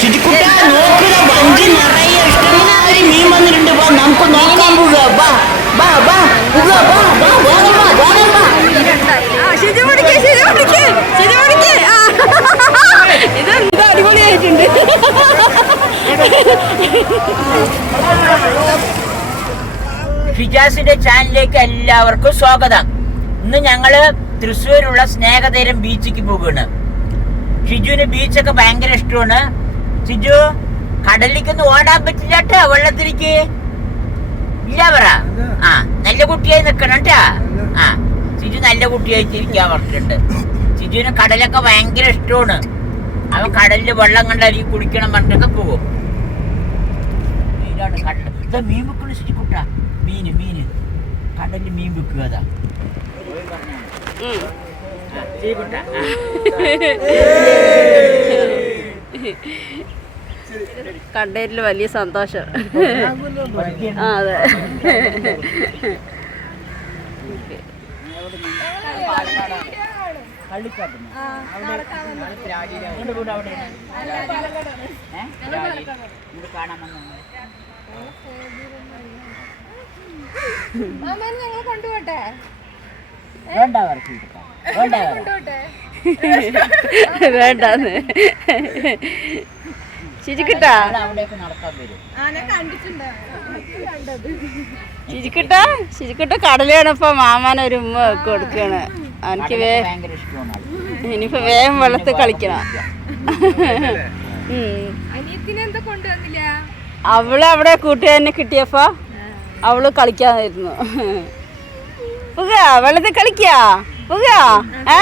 ശുചിക്കുട്ട നോക്കുക വഞ്ചി നിറയെ ഇഷ്ടമാതിരി മീൻ വന്നിട്ടുണ്ട്. വാ നമുക്ക് നോക്കാൻ പോവുക വാ വാ വാ പോവുക, വാ വാ വേഗം വാ വേഗം വാ. ഇതെന്താ അടിപൊളിയായിട്ടുണ്ട്. ഫിജാസിന്റെ ചാനലിലേക്ക് എല്ലാവർക്കും സ്വാഗതം. ഇന്ന് ഞങ്ങൾ തൃശ്ശൂരുള്ള സ്നേഹതീരം ബീച്ചിക്ക് പോകുകയാണ് ഷിജുവിന് ബീച്ചൊക്കെ ഭയങ്കര ഇഷ്ടമാണ്. ഷിജു കടലിലേക്കൊന്നും ഓടാൻ പറ്റില്ല കേട്ടോ വെള്ളത്തിലേക്ക്. ഇല്ല പറ. ആ നല്ല കുട്ടിയായി നിക്കണം കേട്ടാ ആ ഷിജു നല്ല കുട്ടിയായി ചിരിക്കാൻ പറഞ്ഞിട്ടുണ്ട്. ഷിജുവിന് കടലൊക്കെ ഭയങ്കര ഇഷ്ടമാണ്. അവൻ കടലിൽ വെള്ളം കണ്ടായിരിക്കും കുടിക്കണം പറഞ്ഞിട്ടൊക്കെ പോകും മീനാണ് കടൽ ഇതാ മീൻ വെക്കണ ശരിക്കുട്ട മീന് മീന് കടലിൽ മീൻ വെക്കുക അതാ. ഉം. ആ. കണ്ടതിൽ വലിയ സന്തോഷം. ആ അതെ. കൊണ്ടുപോട്ടെ. കൊണ്ടുപോട്ടെ? വേണ്ടാന്ന്. ചിരിക്കട്ടാ. ചിരിക്കട്ടാ. ചിരിക്കട്ട കടലാണിപ്പോ കടൽ ഒരു ഉമ്മ കൊടുക്കാണ്. എനിക്ക് വേ കടലൊക്കെ ഇഷ്ടമാണ് ആൾക്ക്. ഇനിയിപ്പോ വേഗം വെള്ളത്തിൽ കളിക്കണം. അവൾ അവിടെ കൂട്ടുകാരനെ കിട്ടിയപ്പോ അവൾ കളിക്കാതിരുന്നു പുക വെള്ളത്തിൽ കളിക്കാ. പുക ഏ?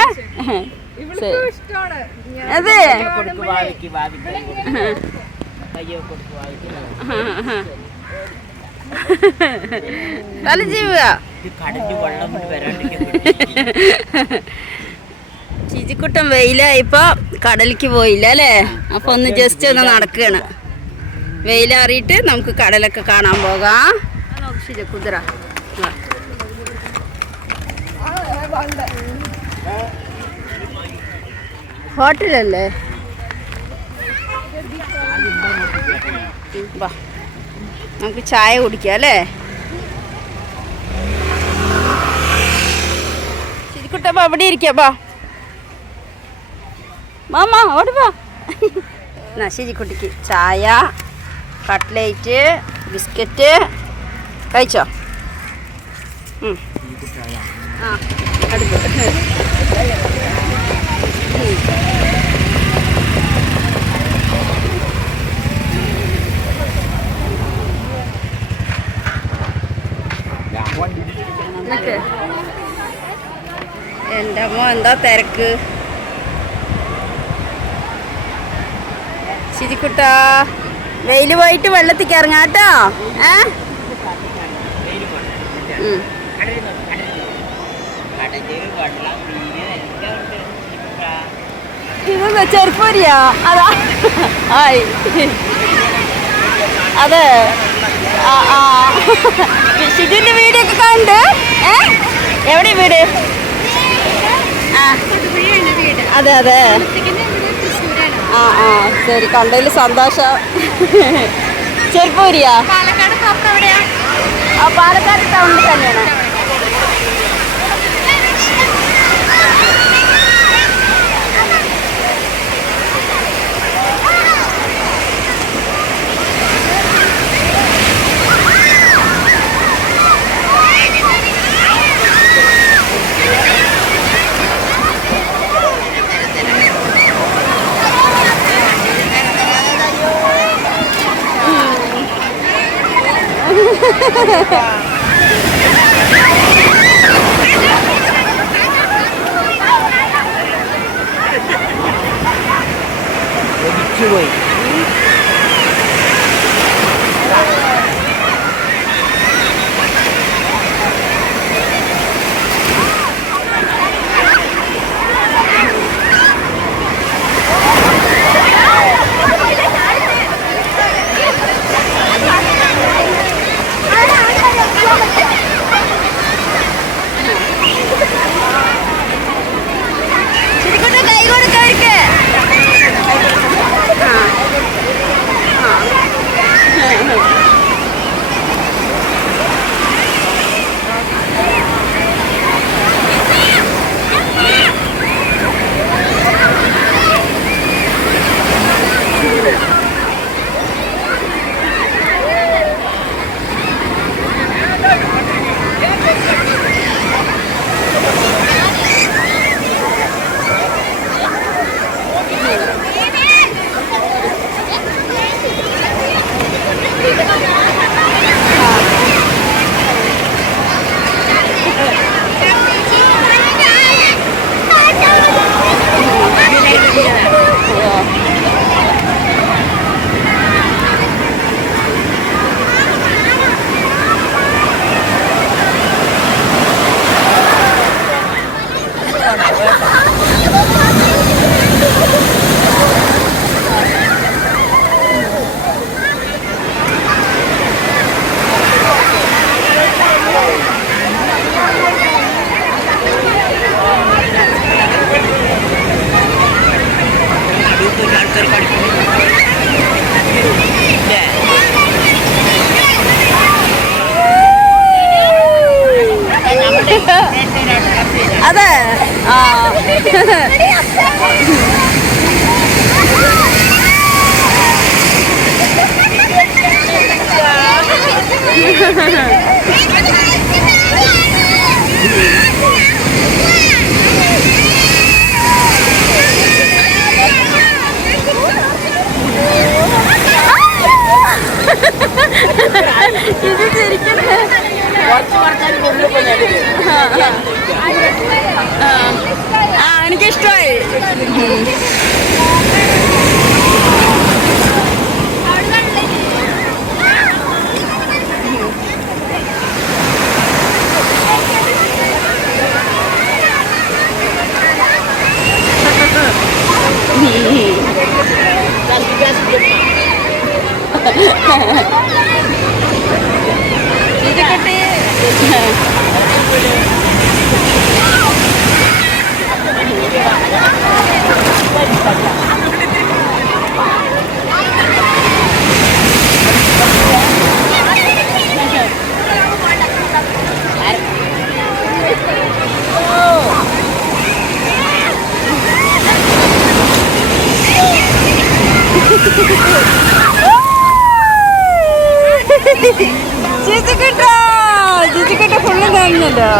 അതെ. കൊടുക്ക് ഭാവിക്ക് ഭാവിക്ക് കൈ കൊടുക്ക്. കയ്യോ കൊടുക്ക് ഭാവിക്ക് കളി ചെയ്യുക ഇത് കടലിൽ വെള്ളം കൊണ്ട് വരാണ്ടിരിക്കാൻ ചിജിക്കുട്ടൻ വെയിലായപ്പോ കടലിക്ക് പോയില്ല അല്ലേ? അപ്പൊ ഒന്ന് ജസ്റ്റ് ഒന്ന് നടക്കുകയാണ് വെയിലാറിയിട്ട് നമുക്ക് കടലൊക്കെ കാണാൻ പോകാം. കുതിര. ഹോട്ടലല്ലേ വാ നമുക്ക് ചായ കുടിക്കാം അല്ലേ ശരിക്കുട്ടപ്പ അവിടെ ഇരിക്കാം ബാ മാമ ഓടി വാ എന്നാ ശരിക്കുട്ടിക്ക് ചായ കട്ട്ലേറ്റ് ബിസ്ക്കറ്റ് കഴിച്ചോ? ഉം. ആ അടുത്ത് എന്താ തിരക്ക്? ശരിക്കുട്ടാ വെയിൽ പോയിട്ട് വെള്ളത്തിൽ ഇറങ്ങാട്ടോ ഏ? ഇതെന്താ അതാ. ആയി. അതെ. ആ ആ. ഷിജുവിന്റെ വീടൊക്കെ കണ്ട്. ഏ? എവിടെ വീട്? അതെ അതെ. ആ ആ. ശരി കണ്ടതിൽ സന്തോഷം. എവിടെയാ പാലക്കാട് ടൗണിൽ തന്നെയാണ്. ഒലിച്ചുപോയി കുറച്ച് കുറച്ചാലും ഉള്ളിൽ പോയി നിൽക്കും. ആ എനിക്കിഷ്ടമായി ചിച്ചിക്കിട്ട ചിച്ചിക്കിട്ട ഫുള്ള് കഴിഞ്ഞല്ലോ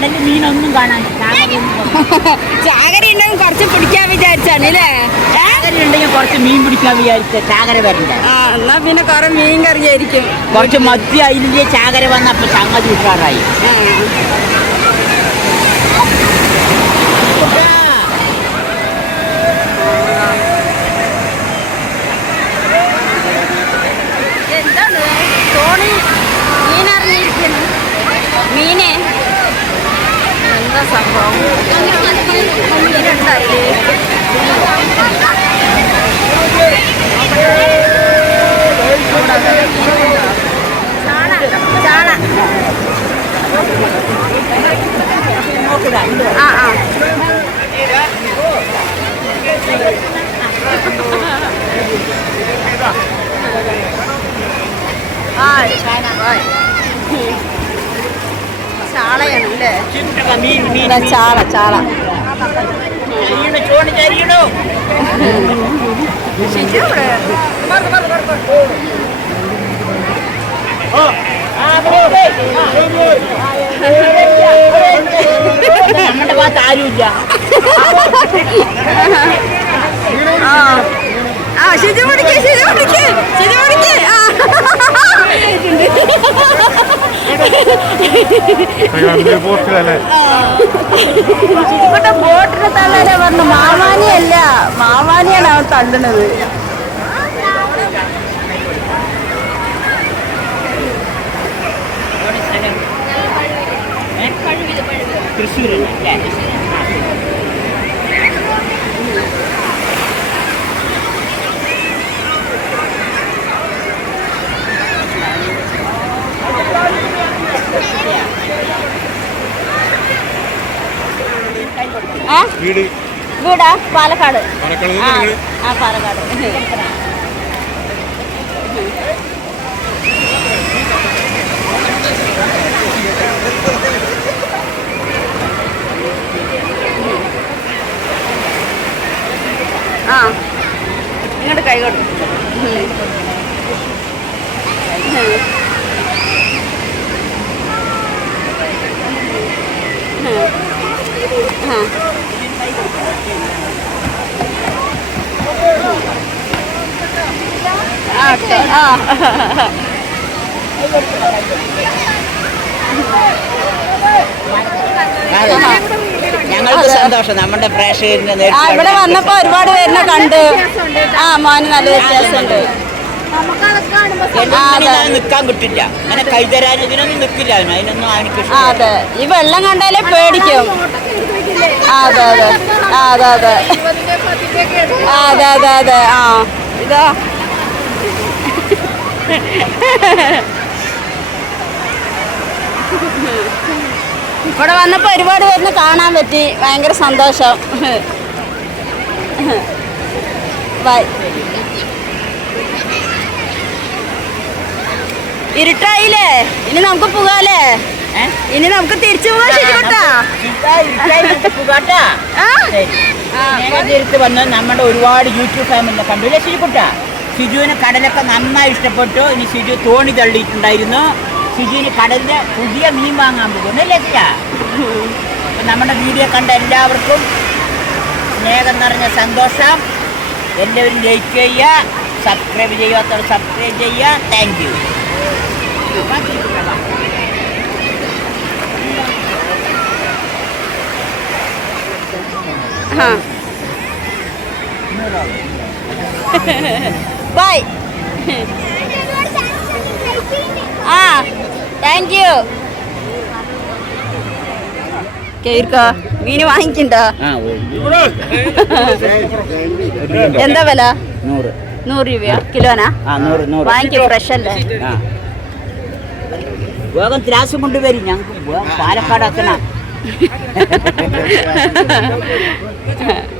കടലിൽ മീനൊന്നും കാണാൻ ചാകര ഉണ്ടെങ്കിൽ കുറച്ച് പിടിക്കാൻ വിചാരിച്ചാണ് അല്ലേ ചാകര ഉണ്ടെങ്കിൽ കുറച്ച് മീൻ പിടിക്കാൻ വിചാരിച്ച ചാകര വരണ്ട. ആ എന്നാ പിന്നെ കുറെ മീൻ കറിയായിരിക്കും. കുറച്ച് മധ്യ അതിലേ ചാകര വന്നപ്പോ സംഗതി ഉഷാറായി. എന്താണ്? തോണി മീനറിഞ്ഞിരിക്കുന്നു. മീനെ എന്താ സംഭവം മീനുണ്ടായില്ലേ ചാള ആ ആ చాలా അവിടെ നമ്മുടെ ഭാഗത്ത് ആരുമില്ല. ആ. ശരി പിടിക്ക് ശരി പിടിക്ക് ശരി പിടിക്ക് ആ. ഇവിടെ ബോട്ടിന് തള്ളാനാ പറഞ്ഞു മാമാനിയല്ല മാമാനിയാണ് അവൻ തണ്ടണത് തൃശ്ശൂരല്ലേ ആ വീട് വീടാ പാലക്കാട്. ആ പാലക്കാട്. ആ ഇങ്ങോട്ട് കൈ കൊടുക്കും. ആ ആ ട്ടോ- ആ അതെ. ഞങ്ങൾക്ക് സന്തോഷം. നമ്മുടെ പ്രേക്ഷകരിന്റെ ഇവിടെ വന്നപ്പോ ഒരുപാട് പേരിനെ കണ്ട്. ആ മോന് നല്ല വ്യത്യാസമുണ്ട്. നിൽക്കാൻ കിട്ടില്ല അങ്ങനെ കൈതരാൻ ഇതിനൊന്നും നിൽക്കില്ല അതിനൊന്നും അവനിക്ക് അതെ. ഈ വെള്ളം കണ്ടാലേ പേടിക്കും. അതെ ആ അതെ അതെ. ആ അതെ അതെ. അതെ അതെ അതെ. ആ ഇതാ. ഇവിടെ വന്നപ്പോ ഒരുപാട് പേരിന് കാണാൻ പറ്റി. ഭയങ്കര സന്തോഷം. ബൈ. ഇരുട്ടായില്ലേ? ഇനി നമുക്ക് പോകാല്ലേ? ഇനി നമുക്ക് തിരിച്ചു പോകാം ശരിക്കട്ടാ സ്നേഹതീരത്ത് വന്ന് നമ്മുടെ ഒരുപാട് യൂട്യൂബ് ഫാമിലിനെ കണ്ടില്ലേ ശരിക്കുട്ട ഷിജുവിന് കടലൊക്കെ നന്നായി ഇഷ്ടപ്പെട്ടു. ഇനി ഷിജു തോണി തള്ളിയിട്ടുണ്ടായിരുന്നു. ഷിജുവിന് കടലിന് പുതിയ മീൻ വാങ്ങാൻ പോകുന്നു അല്ലേ ചെയ്യാ നമ്മുടെ വീഡിയോ കണ്ട എല്ലാവർക്കും സ്നേഹം നിറഞ്ഞ സന്തോഷം. എല്ലാവരും ലൈക്ക് ചെയ്യുക സബ്സ്ക്രൈബ് ചെയ്യാത്തവർ സബ്സ്ക്രൈബ് ചെയ്യുക. താങ്ക് യു ആ ബൈ. ആ താങ്ക് യു കേൾക്ക മീന് വാങ്ങിക്കണ്ടോ? ആ എന്താ വില? നൂറ്. നൂറ് രൂപയോ? കിലോനാ? വാങ്ങിക്കോ ഫ്രഷ് അല്ലേ വേഗം ത്രാസം കൊണ്ടുവരും. ഞങ്ങൾക്ക് പാലക്കാട് എത്തണം.